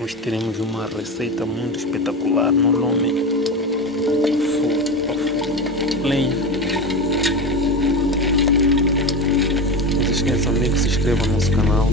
Hoje teremos uma receita muito espetacular no nome lenha. Não se esqueçam, amigo, se inscrevam no nosso canal.